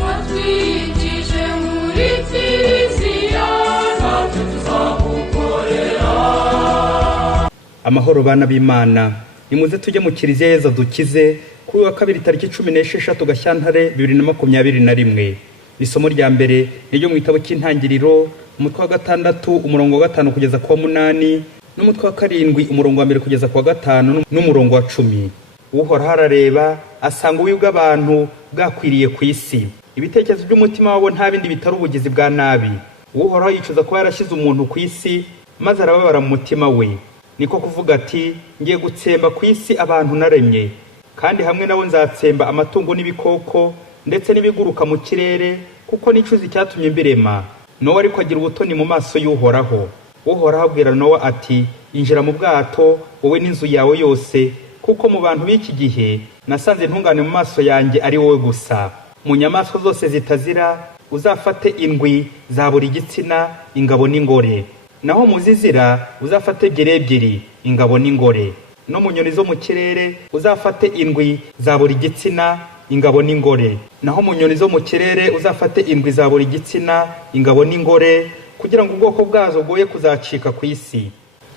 watwigije muri kiliziya natwe tuzagukorera. Amahoro bana b'Imana, nimuze tujye mu kiliziya Yezu dukize kuri wa kabiri tariki 16 Gashyantare 2021. Isomo rya mbere niryo mu gitabo cy'intangiriro umutwe wa 6 umurongo wa 5 kugeza ku wa 8 n'umutwe wa 7 umurongo wa 1 kugeza ku wa 5 n'umurongo wa 10. Uhoraho arareba asanga ububi bw'abantu bwakwiriye ku isi, ibitekerezo by'umutima wabo nta bindi bitari ubugizi bwa nabi. Uhoraho yicuza kuba yarashyize umuntu ku isi maze arababara mu mutima we, niko kuvuga ati ngiye gutsemba ku isi abantu naremye, kandi hamwe nabo nzatsemba amatungo n'ibikoko ndetse n'ibiguruka mu kirere, kuko nicuza icyatumye mbirema. Nowa ariko agira ubutoni mu maso y'Uhoraho. Uhoraho abwira Nowa ati injira mu bwato wowe n'inzu yawe yose, kuko mu bantu b'iki gihe nasanze intungane mu maso yanjye ari wowe gusa. Mu nyamaswa zose zitazira uzafate indwi za buri gitsina, ingabo n'ingore, naho mu zizira uzafate ebyiri, ingabo n'ingore. No mu nyoni zo mu kirere uzafate indwi za buri gitsina, ingabo n'ingore, naho mu nyoni zo mu kirere uzafate indwi za buri gitsina, ingabo n'ingore, kugira ngo ubwoko bwazo bwoye kuzacika ku isi.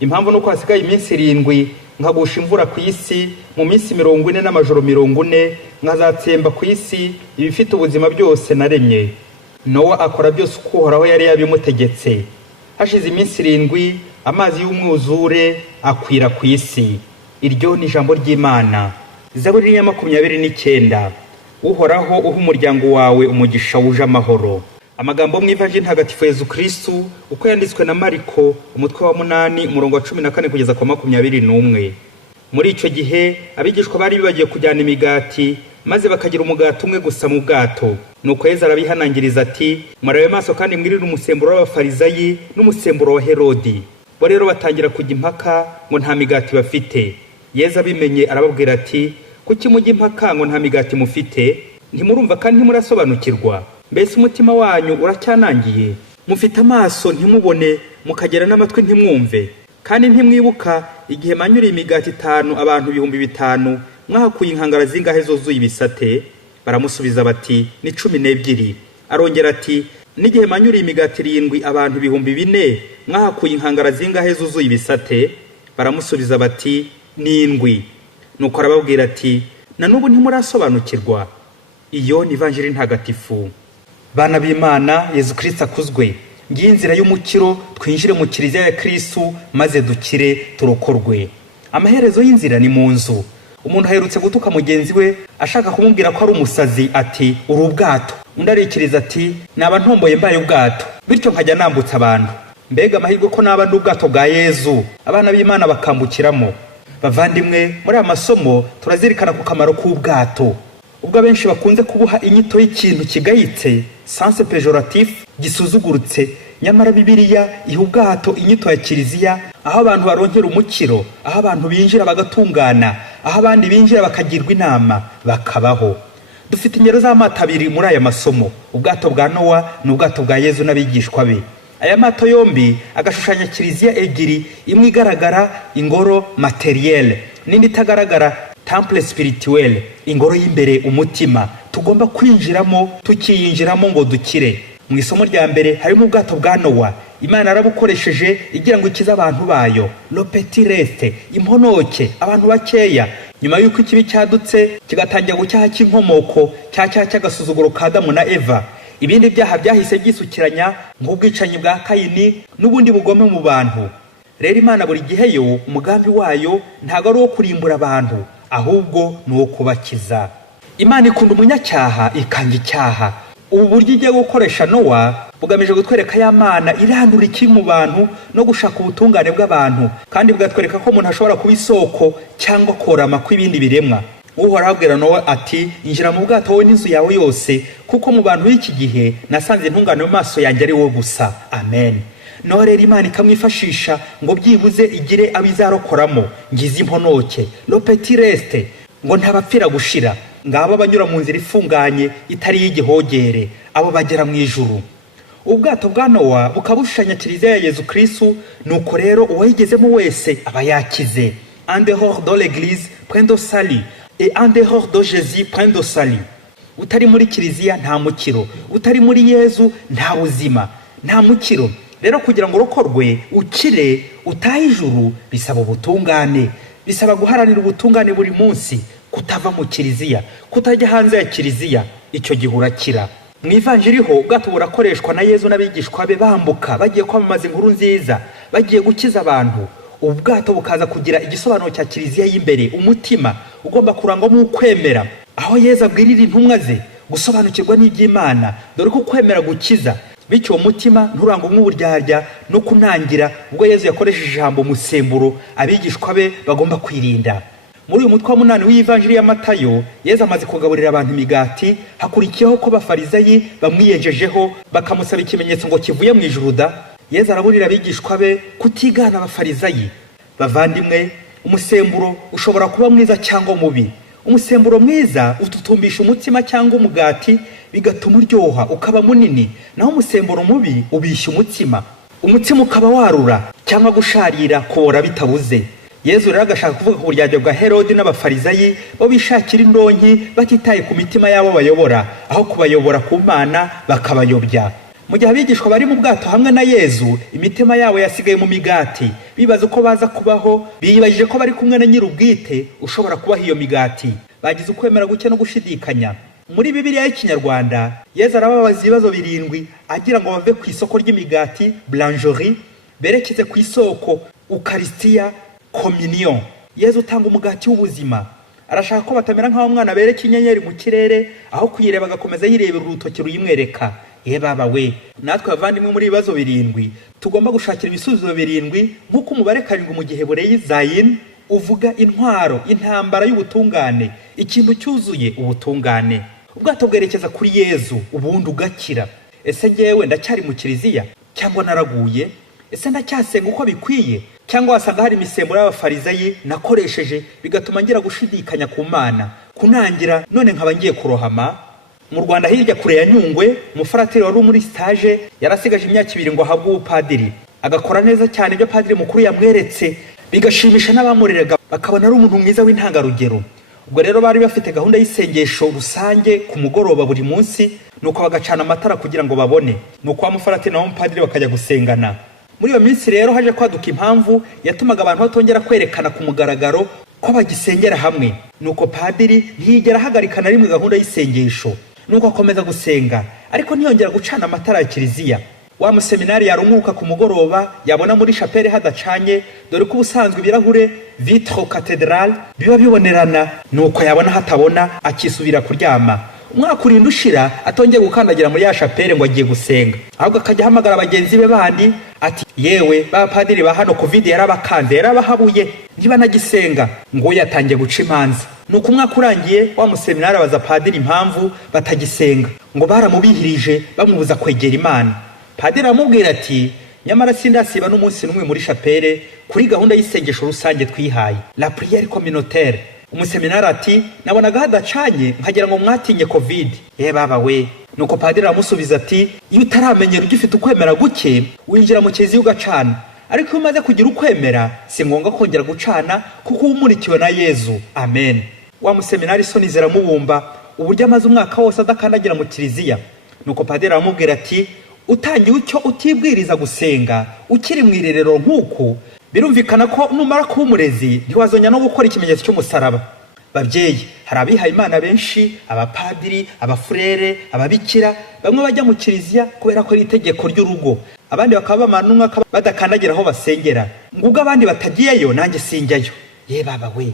Impamvu nuko hasigaye iminsi 7 nkagusha imvura ku isi, mu minsi 40 n'amajoro 40 nkazatsemba ku isi ibifite ubuzima byose naremye. Nowa akora byose uko Uhoraho yari yabimutegetse. Hashize iminsi 7 amazi y'umwuzure akwira ku isi. Iryo ni ijambo ry'Imana. Zaburi ya 29. Uhoraho uha umuryango wawe umugisha wuje amahoro. Amagambo mu ivanjili ntagatifu Yezu Kristu uko yanditswe na Mariko umutwe wa 8 umurongo wa 14 kugeza ku 21. Muri icyo gihe abigishwa bari bibagiye kujyana imigati, maze bakagira umugati umwe gusa mu bwato. Nuko Yezu arabihanangiriza ati murabe maso kandi mwirire umusemburo w'abafarizayi n'umusemburo wa Herodi. Bo rero batangira kujya impaka ngo nta migati bafite. Yezu abimenye arababwira ati kuki mujya impaka ngo nta migati mufite? Ntimurumva kandi ntimurasobanukirwa? Mbese umutima wanyu uracyanangiye? Mufite amaso ntimubone, mukagera n'amatwi ntimwumve? Kandi ntimwibuka igihe manyuriye imigati 5 abantu 5,000 mwahakuye inkangara zingahe zuzuye ibisate? Baramusubiza bati ni 12. Arongera ati n'igihe manyuriye imigati 7 abantu 4,000 mwahakuye inkangara zingahe zuzuye ibisate? Baramusubiza bati ni 7. Nuko arababwira ati na nubu ntimurasobanukirwa? Iyo ni ivanjili ntagatifu. Bana b'Imana, Yezu Kristo akuzwe. Ngiye inzira y'umukiro, twinjire mu kiliziya ya Kristo maze dukire turokorwe. Amaherezo y'inzira ni mu nzu. Umuntu aherutse gutuka mugenzi we ashaka kumubwira ko ari umusazi ati uri ubwato. Undi arikiriza ati naba ntomboye mbaye ubwato, bityo nkajya nambutsa abantu. Mbega amahirwe ko naba ndi ubwato bwa Yezu, abana b'Imana bakambukiramo. Bavandimwe, muri aya masomo turazirikana ku kamaro k'ubwato. Ubwo abenshi bakunze kubuha inyito y'ikintu kigayitse, sens pejoratif, gisuzugurutse, nyamara Bibiliya iha ubwato inyito ya kiliziya, aho abantu baronkera umukiro, aho abantu binjira bagatungana, aho abandi binjira bakagirwa inama bakabaho. Dufite ingero z'amato 2 muri aya masomo, ubwato bwa Nowa n'ubwato bwa Yezu n'abigishwa be. Aya mato yombi agashushanya kiliziya 2, imwe igaragara ingoro materielle, n'indi itagaragara temple spirituelle, ingoro y'imbere umutima tugomba kwinjiramo, tukiyinjiramo ngo dukire. Mu isomo rya mbere harimo ubwato bwa Nowa. Imana yarabukoresheje igira ngo ikize abantu bayo, le petit reste, imponoke, abantu bakeya. Nyuma y'uko ikibi cyadutse kigatangira gucyaha cy'inkomoko cy'agasuzuguro ka Adamu na Eva, ibindi byaha byahise byisukiranya nk'ubwicanyi bwa Kayini n'ubundi bugome mu bantu. Rero Imana buri gihe yo umugambi wayo ntago ari wo kurimbura abantu, ahubwo ni wo kubakiza. Imana ikunda umunyacyaha ikanga icyaha. Ubu buryo igiye gukoresha Nowa bugamije gutwereka ya Mana iranura iki mu bantu no gushaka ubutungane bw'abantu, kandi bwatwereka ko umuntu ashobora kuba isoko cyangwa korama kw'ibindi biremwa. Uhoraho abwira Nowa ati injira mu bwato wowe n'inzu yawe yose, kuko mu bantu b'iki gihe nasanze intungane mu maso yanjye ari wowe gusa. Amen. Nowa rero Imana ikamwifashisha ngo byibuze igire abizarokoramo. Ngize imponoke, le petit reste, ngo ntabapfira gushira. Ngabo abanyura mu nzira ifunganye itari y'igihogere, abo bagera mu ijuru. Ubwato bwa Nowa bukabushanya kiliziya ya Yezu Kristo, nuko rero uwayigezemo wese aba yakize. En dehors de l'église, point de salut, et en dehors de Jésus, point de salut. utari muri kiliziya nta mukiro, utari muri Yezu nta buzima, nta mukiro. Rero kugira ngo urokorwe ukire utahe ijuru bisaba ubutungane, bisaba guharanira ubutungane buri munsi, kutava mu kiliziya, kutajya hanze ya kiliziya, icyo gihe urakira. Mu ivanjiri ho ubwato burakoreshwa na Yezu n'abigishwa be bambuka bagiye kwamamaza inkuru nziza, bagiye gukiza abantu. Ubwato bukaza kugira igisobanuro cya kiliziya y'imbere, umutima ugomba kurangwamo ukwemera, aho Yezu abwirira intumwa ze gusobanukirwa n'iby'Imana, dore ko kwemera gukiza. Bityo umutima nturangwamo uburyarya no kunangira, ubwo Yezu yakoresheje ijambo musemburo abigishwa be bagomba kwirinda. Muri uyu mutwe wa 8 w'ivanjiri ya Matayo, Yezu amaze kugaburira abantu imigati, hakurikiyeho ko abafarisayi bamwiyejejeho bakamusaba ikimenyetso ngo kivuye mu ijuru da. Yezu araburira abigishwa be kutigana abafarisayi. Bavandimwe, umusemburo ushobora kuba mwiza cyangwa mubi. Umusemburo mwiza ututumbisha umutima cyangwa umugati, bigatuma uryoha ukaba munini, naho umusemburo mubi ubishya umutima ukaba warura cyangwa gusharira kubora bitabuze. Yezu rero agashaka kuvuga ku buryarya bwa Herodi n'abafarisayi bo bishakira indonke batitaye ku mitima yabo bayobora, aho kubayobora ku Mana bakabayobya. Mu gihe abigishwa bari mu bwato hamwe na Yezu, imitima yabo yasigaye mu migati, bibaza uko baza kubaho, biyibajije ko bari kumwe na nyir'ubwite ushobora kubaha iyo migati. Bagize ukwemera guke no gushidikanya. Muri Bibiliya y'Ikinyarwanda, Yezu arababaza ibibazo 7 agira ngo bave ku isoko ry'imigati, blancherie, berekeze ku isoko, Eucharistia, communion. Yezu utanga umugati w'ubuzima. Arashaka ko batamera nk'aho umwana bereka inyenyeri mu kirere, aho kuyireba agakomeza yirebera urutoki ruyimwereka. Baba we, natwe abavandimwe muri ibibazo 7 tugomba gushakira ibisubizo 7, nk'uko umubare 7 mu Giheburayi Zayin uvuga intwaro, intambara y'ubutungane, ikintu cyuzuye ubutungane. Ubwato bwerekeza kuri Yezu, ubundi ugakira. Ese ngewe ndacyari mu kiliziya cyangwa naraguye? Ese ndacyasenga uko bikwiye cyangwa wasanga hari imisemburo y'abafarisayi nakoresheje bigatuma ngira gushidikanya ku Mana, kunangira none nkaba ngiye kurohama? Mu Rwanda hirya kure ya Nyungwe, umufaratiri wari muri stage yarasigaje imyaka 2 ngo ahabwe ubupadiri, agakora neza cyane ibyo padiri mukuru yamweretse, bigashimisha n'abamureraga bakabona ari umuntu mwiza w'intangarugero. Ubwo rero bari bafite gahunda y'isengesho rusange ku mugoroba buri munsi, nuko bagacana amatara kugira ngo babone, nuko umufaratiri na umupadiri bakajya gusengana. Muri iyo minsi rero haje kwaduka impamvu yatumaga abantu batongera kwerekana ku mugaragaro ko bagisengera hamwe, nuko padiri ntiyigera ahagarika na rimwe gahunda y'isengesho, nuko akomeza gusenga, ariko ntiyongera gucana amatara ya kiliziya. Wa museminari yarunguka ku mugoroba yabona muri chapelle hadacanye, dore ko ubusanzwe ibirahure vitro cathédrale biba bibonerana, nuko yabona hatabona akisubira kuryama. Umwaka urinda ushira atongeye gukandagira muri ya chapelle ngo agiye gusenga, ahubwo akajya hamagara abagenzi be bandi ati, yewe ba padiri ba hano covid yarabakanze yarabahabuye ntibanagisenga, ngo yatangiye guca imanza. Nuko umwaka urangiye wa museminari abaza padiri impamvu batagisenga, ngo baramubihirije bamubuza kwegera Imana. Padiri aramubwira ati, nyamara sindasiba n'umunsi n'umwe muri chapelle kuri gahunda y'isengesho rusange twihaye, la prière communautaire. Umuseminari ati, nabonaga hadacanye nkagira ngo mwatinye covid. Baba we. Nuko padiri aramusubiza ati, iyo utaramenyera ugifite ukwemera guke winjira mu kiliziya ugacana, ariko iyo umaze kugira ukwemera si ngombwa kongera gucana kuko umurikiwe na Yezu. Amen. Wa museminari isoni ziramubumba uburyo amaze umwaka wose adakandagira mu kiliziya. Nuko padiri aramubwira ati, utangiye ucyo utibwiriza gusenga ukiri mu irerero nk'uko, birumvikana ko numara kuba umurezi ntiwazonya no gukora ikimenyetso cy'umusaraba. Babyeyi, hari abihaye Imana benshi, abapadiri, abafurere, ababikira, bamwe bajya mu kiliziya kubera ko ari itegeko ry'urugo, abandi bakaba bamara n'umwaka badakandagira aho basengera, ngubwo abandi batagiyeyo nanjye sinjyayo. Baba we.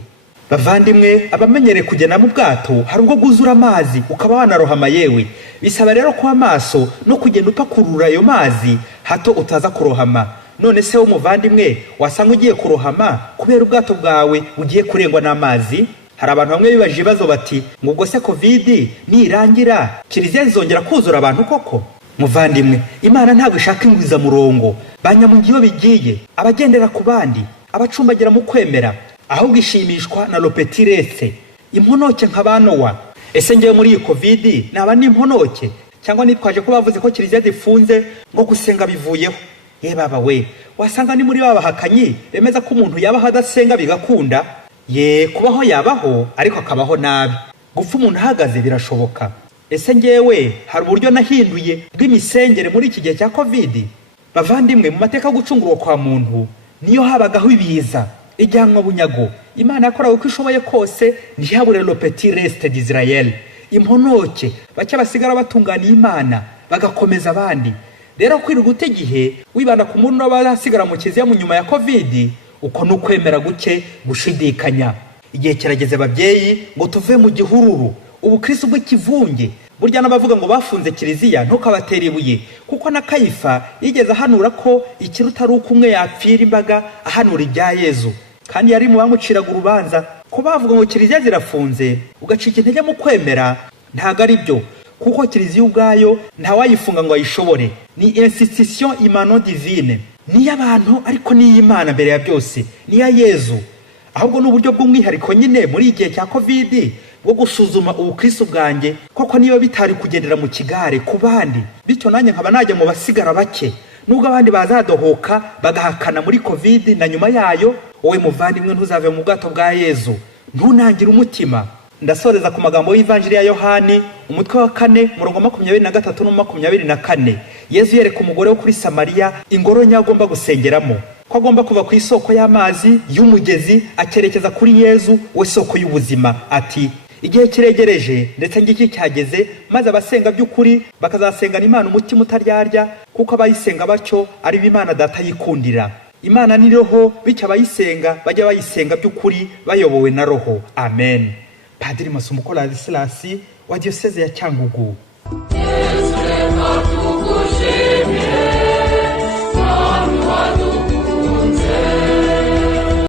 Bavandimwe, abamenyereye kugenda mu bwato hari ubwo bwuzura amazi ukaba wanarohama yewe. Bisaba rero kuba maso no kugenda upakurura ayo mazi hato utaza kurohama. None se w'umuvandimwe wasanga ugiye kurohama kubera ubwato bwawe ugiye kurengwa n'amazi? Hari abantu bamwe bibaje ibibazo bati, ngubwo se covid nirangira kiliziya zizongera kuzura abantu koko? Muvandimwe, Imana ntabwo ishaka ingwiza murongo, banyamungiyo bigiye, abagendera ku bandi, abacumbagira mu kwemera, ahubwo ishimishwa na lopetirese, imponoke nka banowa. Ese ngewe muri iyi covid naba n'imponoke cyangwa nitwaje ko bavuze ko kiliziya zifunze ngo gusenga bivuyeho? Baba we, wasanga ni muri babahakanyi bemeza ko umuntu yabaho adasenga bigakunda. Kubaho yabaho ariko akabaho nabi. Gupfa umuntu ahagaze birashoboka. ese ngewe hari uburyo nahinduye bw'imisengere muri iki gihe cya covid? Bavandimwe, mu mateka yo gucungurwa kwa muntu niyo habagaho ibiza, ijyanwa bunyago, Imana yakoraga uko ishoboye kose ntihabure le petit reste d'Israël, imponoke bake basigara batunganiye Imana bagakomeza abandi. Rero kwirirwa ute gihe wibanda ku muntu n'abasigara mu kiziya mu nyuma ya covid, uko nukwemera guke gushidikanya. Igihe kirageze babyeyi ngo tuve mu gihururu, ubukristo bw'ikivunge. Burya n'abavuga ngo bafunze kiliziya ntukabatera ibuye, kuko na Kayifa yigeze ahanura ko ikiruta ari uko umwe yapfira imbaga ahanura ibya Yezu, kandi yari mu bamuciraga urubanza. Ko bavuga ngo kiliziya zirafunze ugacika intege mu kwemera, ntago ari byo, kuko kiliziya ubwayo ntawayifunga ngo ayishobore. Ni institution imano divine, ni y'abantu ariko ni y'Imana mbere ya byose, ni ya Yezu. Ahubwo n'uburyo bw'umwihariko nyine muri igihe cya covid bwo gusuzuma ubukristo bwanjye, koko niyo bitari kugendera mu kigare ku bandi, bityo nanjye nkaba najya mu basigara bake, nubwo abandi bazadohoka bagahakana muri covid na nyuma yayo. Wowe muvandimwe, ntuzave mu bwato bwa Yezu, ntunangire umutima. Ndasoreza ku magambo y'Ivanjili ya Yohani umutwe wa 4 murongo 23 no 24. Yezu yereka umugore wo kuri Samariya ingoro nyagomba gusengeramo, ko agomba kuva ku isoko y'amazi y'umugezi akerekeza kuri Yezu we soko y'ubuzima. Ati, igihe kiregereje ndetse ngiki cyageze, maze abasenga by'ukuri bakazasengana Imana umutima utaryarya, kuko abayisenga batyo ari b'Imana Data yikundira. Imana ni roho, bityo abayisenga bajya bayisenga by'ukuri bayobowe na Roho. Amen. Padiri Masumbuko Ladislas wa Diocese ya Cyangugu.